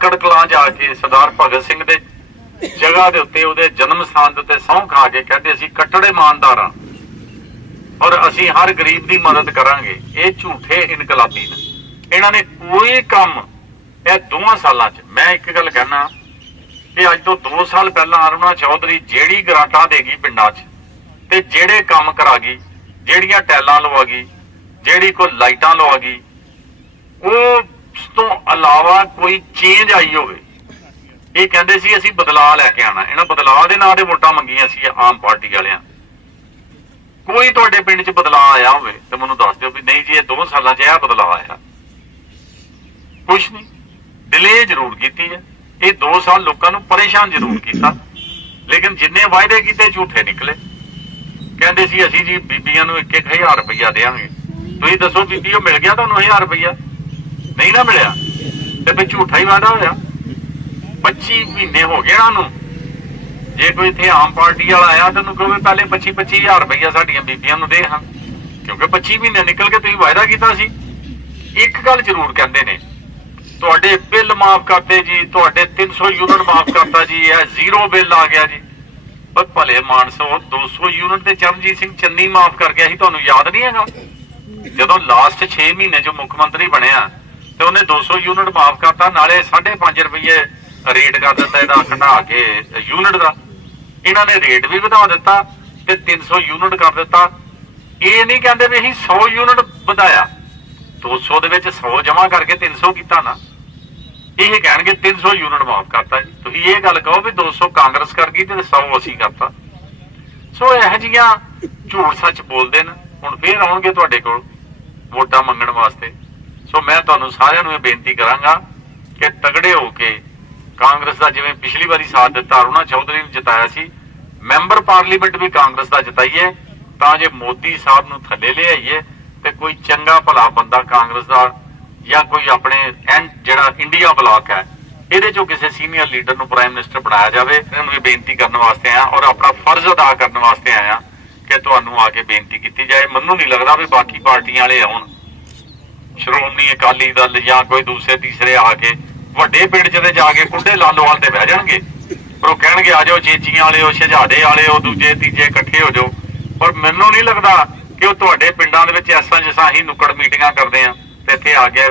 ਖਟਕੜ ਕਲਾਂ ਜਾ ਕੇ ਸਰਦਾਰ ਭਗਤ ਸਿੰਘ ਦੇ ਜਗ੍ਹਾ ਦੇ ਉੱਤੇ ਉਹਦੇ ਜਨਮ ਸਥਾਨ ਦੇ ਉੱਤੇ ਸਹੁੰ ਖਾ ਕੇ ਕਹਿੰਦੇ ਅਸੀਂ ਕੱਟੜੇ ਇਮਾਨਦਾਰ ਹਾਂ। ਔਰ ਅਸੀਂ ਹਰ ਗਰੀਬ ਦੀ ਮਦਦ ਕਰਾਂਗੇ। ਇਹ ਝੂਠੇ ਇਨਕਲਾਬੀ ਨੇ। ਇਹਨਾਂ ਨੇ ਕੋਈ ਕੰਮ ਇਹ ਦੋਵਾਂ ਸਾਲਾਂ 'ਚ। ਮੈਂ ਇੱਕ ਗੱਲ ਕਹਿਣਾ ਕਿ ਅੱਜ ਤੋਂ 2 ਸਾਲ ਪਹਿਲਾਂ ਅਰੁਣਾ ਚੌਧਰੀ ਜਿਹੜੀ ਗਰਾਂਟਾਂ ਦੇਗੀ ਪਿੰਡਾਂ 'ਚ ਤੇ ਜਿਹੜੇ ਕੰਮ ਕਰਾ ਗਈ, ਜਿਹੜੀਆਂ ਟੈਲਾਂ ਲਵਾਗੀ ਜਿਹੜੀ ਕੋਈ ਲਾਈਟਾਂ ਲਵਾਗੀ ਉਸ ਇਲਾਵਾ ਕੋਈ ਚੇਂਜ ਆਈ ਹੋਵੇ। ਇਹ ਕਹਿੰਦੇ ਸੀ, ਅਸੀਂ ਬਦਲਾਅ ਲੈ ਕੇ ਆਣਾ ਇਹਨਾਂ ਬਦਲਾਅ ਦੇ ਨਾਂ ਤੇ ਵੋਟਾਂ ਮੰਗੀਆਂ ਸੀ ਆਮ ਪਾਰਟੀ ਵਾਲਿਆਂ। ਕੋਈ ਤੁਹਾਡੇ ਪਿੰਡ 'ਚ ਬਦਲਾਅ ਆਇਆ ਹੋਵੇ, ਤੇ ਮੈਨੂੰ ਦੱਸ ਦਿਓ ਵੀ ਨਹੀਂ ਜੀ, ਇਹ 2 ਸਾਲਾਂ 'ਚ ਇਹ ਬਦਲਾਅ ਆਇਆ। ਕੁਛ ਨਹੀਂ। ਡਿਲੇ ਜ਼ਰੂਰ ਕੀਤੀ ਹੈ। ਇਹ 2 ਸਾਲ ਲੋਕਾਂ ਨੂੰ ਪਰੇਸ਼ਾਨ ਜ਼ਰੂਰ ਕੀਤਾ। ਲੇਕਿਨ ਜਿੰਨੇ ਵਾਅਦੇ ਕੀਤੇ, ਝੂਠੇ ਨਿਕਲੇ। ਕਹਿੰਦੇ ਸੀ, ਅਸੀਂ ਜੀ ਬੀਬੀਆਂ ਨੂੰ 1-1000 ਰੁਪਇਆ ਦੇਵਾਂਗੇ। ਤੁਸੀਂ ਦੱਸੋ ਬੀਬੀ, ਉਹ ਮਿਲ ਗਿਆ ਤੁਹਾਨੂੰ 1000 ਰੁਪਇਆ ਨਹੀਂ ਨਾ ਮਿਲਿਆ। ਤੇ ਫਿਰ ਝੂਠਾ ਹੀ ਵਾਅਦਾ ਹੋਇਆ। 25 ਮਹੀਨੇ ਹੋ ਗਏ ਇਹਨਾਂ ਨੂੰ। ਜੇ ਕੋਈ ਇੱਥੇ ਆਮ ਪਾਰਟੀ ਵਾਲਾ ਆਇਆ ਤੈਨੂੰ ਕਹੋਗੇ ਪਹਿਲੇ 25 25000 ਰੁਪਇਆ ਸਾਡੀਆਂ ਬੀਬੀਆਂ ਨੂੰ ਦੇ ਹਾਂ। ਕਿਉਂਕਿ 25 ਮਹੀਨੇ ਨਿਕਲ ਕੇ ਤੁਸੀਂ ਵਾਅਦਾ ਕੀਤਾ ਸੀ। ਇੱਕ ਗੱਲ ਜ਼ਰੂਰ ਕਹਿੰਦੇ ਨੇ, ਤੁਹਾਡੇ ਬਿੱਲ ਮਾਫ ਕਰਤੇ ਜੀ, ਤੁਹਾਡੇ 300 ਯੂਨਿਟ ਮਾਫ ਕਰਤਾ ਜੀ, ਇਹ ਜ਼ੀਰੋ ਬਿੱਲ ਆ ਗਿਆ ਜੀ। ਪਰ ਭਲੇ ਮਾਨਸੋ 200 ਯੂਨਿਟ ਤੇ ਚਰਨਜੀਤ ਸਿੰਘ ਚੰਨੀ ਮਾਫ ਕਰ ਗਿਆ ਸੀ, ਤੁਹਾਨੂੰ ਯਾਦ ਨਹੀਂ ਹੈਗਾ? ਜਦੋਂ ਲਾਸਟ 6 ਮਹੀਨੇ ਚ ਮੁੱਖ ਮੰਤਰੀ ਬਣਿਆ ਤੇ ਉਹਨੇ 200 ਯੂਨਿਟ ਮਾਫ ਕਰਤਾ, ਨਾਲੇ 5.5 ਰੁਪਏ ਰੇਟ ਕਰ ਦਿੱਤਾ ਇਹਦਾ ਘਟਾ ਕੇ ਯੂਨਿਟ ਦਾ। ਇਹਨਾਂ ਨੇ ਰੇਟ ਵੀ ਵਧਾ ਦਿੱਤਾ ਤੇ 300 ਯੂਨਿਟ ਕਰ ਦਿੱਤਾ। ਇਹ ਨਹੀਂ ਕਹਿੰਦੇ ਵੀ ਅਸੀਂ 100 ਯੂਨਿਟ ਵਧਾਇਆ। 200 ਦੇ ਵਿੱਚ 100 ਜਮਾ ਕਰਕੇ 300 ਕੀਤਾ ਨਾ। ਇਹ ਕਹਿਣਗੇ 300 ਯੂਨਿਟ ਮਾਫ ਕਰਤਾ ਜੀ। ਤੁਸੀਂ ਇਹ ਗੱਲ ਕਹੋ ਵੀ 200 ਕਾਂਗਰਸ ਕਰ ਗਈ ਤੇ 100 ਅਸੀਂ ਕਰਤਾ। ਸੋ ਇਹ ਜੀਆਂ ਝੂਠ ਸੱਚ ਬੋਲਦੇ ਨੇ। ਹੁਣ ਫੇਰ ਆਉਣਗੇ ਤੁਹਾਡੇ ਕੋਲ ਵੋਟਾਂ ਮੰਗਣ ਵਾਸਤੇ। ਸੋ ਮੈਂ ਤੁਹਾਨੂੰ ਸਾਰਿਆਂ ਨੂੰ ਇਹ ਬੇਨਤੀ ਕਰਾਂਗਾ ਕਿ ਤਗੜੇ ਹੋ ਕੇ ਕਾਂਗਰਸ ਦਾ ਜਿਵੇਂ ਪਿਛਲੀ ਵਾਰੀ ਸਾਥ ਦਿੱਤਾ, ਅਰੁਣਾ ਚੌਧਰੀ ਨੂੰ ਜਿਤਾਇਆ ਸੀ, ਮੈਂਬਰ ਪਾਰਲੀਮੈਂਟ ਵੀ ਕਾਂਗਰਸ ਦਾ ਜਿਤਾਈਏ ਤਾਂ ਜੇ ਮੋਦੀ ਸਾਹਿਬ ਨੂੰ ਥੱਲੇ ਲਿਆਈਏ ਤੇ ਕੋਈ ਚੰਗਾ ਭਲਾ ਬੰਦਾ ਕਾਂਗਰਸ ਦਾ ਜਾਂ ਕੋਈ ਆਪਣੇ ਐਂਡ ਜਿਹੜਾ ਇੰਡੀਆ ਬਲਾਕ ਹੈ, ਇਹਦੇ ਚੋਂ ਕਿਸੇ ਸੀਨੀਅਰ ਲੀਡਰ ਨੂੰ ਪ੍ਰਾਈਮ ਮਿਨਿਸਟਰ ਬਣਾਇਆ ਜਾਵੇ, ਇਹਨਾਂ ਨੂੰ ਵੀ ਬੇਨਤੀ ਕਰਨ ਵਾਸਤੇ ਆਇਆ ਔਰ ਆਪਣਾ ਫਰਜ਼ ਅਦਾ ਕਰਨ ਵਾਸਤੇ ਆਇਆ ਕਿ ਤੁਹਾਨੂੰ ਆ ਕੇ ਬੇਨਤੀ ਕੀਤੀ ਜਾਏ। ਮੈਨੂੰ ਨਹੀਂ ਲੱਗਦਾ ਵੀ ਬਾਕੀ ਪਾਰਟੀਆਂ ਵਾਲੇ ਆਉਣ। ਸ਼੍ਰੋਮਣੀ ਅਕਾਲੀ ਦਲ ਜਾਂ ਕੋਈ ਦੂਸਰੇ ਤੀਸਰੇ ਆ ਕੇ ਵੱਡੇ ਪਿੰਡ 'ਚ ਤੇ ਜਾ ਕੇ ਕੁੰਡੇ ਲਾਲੋਵਾਲ ਤੇ ਬਹਿ ਜਾਣਗੇ। ਪਰ ਉਹ ਕਹਿਣਗੇ, ਆ ਜਾਓ, ਚੇਚੀਆਂ ਵਾਲਿਓ, ਸ਼ਹਜ਼ਾਦੇ ਵਾਲਿਓ, ਦੂਜੇ, ਤੀਜੇ ਇਕੱਠੇ ਹੋ ਜਾਓ। ਪਰ ਮੈਨੂੰ ਨਹੀਂ ਲੱਗਦਾ ਕਿ ਉਹ ਤੁਹਾਡੇ ਪਿੰਡਾਂ ਦੇ ਵਿੱਚ ਐਸਾ ਜਿਸਾਂ ਹੀ ਨੁੱਕੜ ਮੀਟਿੰਗਾਂ ਕਰਦੇ ਆ ਤੇ ਇੱਥੇ ਆ ਕੇ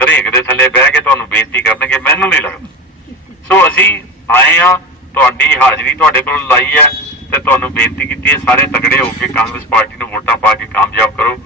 ਧਰੇਕ ਦੇ ਥੱਲੇ ਬਹਿ ਕੇ ਤੁਹਾਨੂੰ ਬੇਨਤੀ ਕਰਨਗੇ। ਮੈਨੂੰ ਨਹੀਂ ਲੱਗਦਾ। ਸੋ ਅਸੀਂ ਆਏ ਆ ਤੁਹਾਡੀ ਹਾਜ਼ਰੀ ਤੁਹਾਡੇ ਕੋਲ ਲਾਈ ਹੈ ਤੇ ਤੁਹਾਨੂੰ ਬੇਨਤੀ ਕੀਤੀ ਹੈ, ਸਾਰੇ ਤਗੜੇ ਹੋ ਕੇ ਕਾਂਗਰਸ ਪਾਰਟੀ ਨੂੰ ਵੋਟਾਂ ਪਾ ਕੇ ਕਾਮਯਾਬ ਕਰੋ।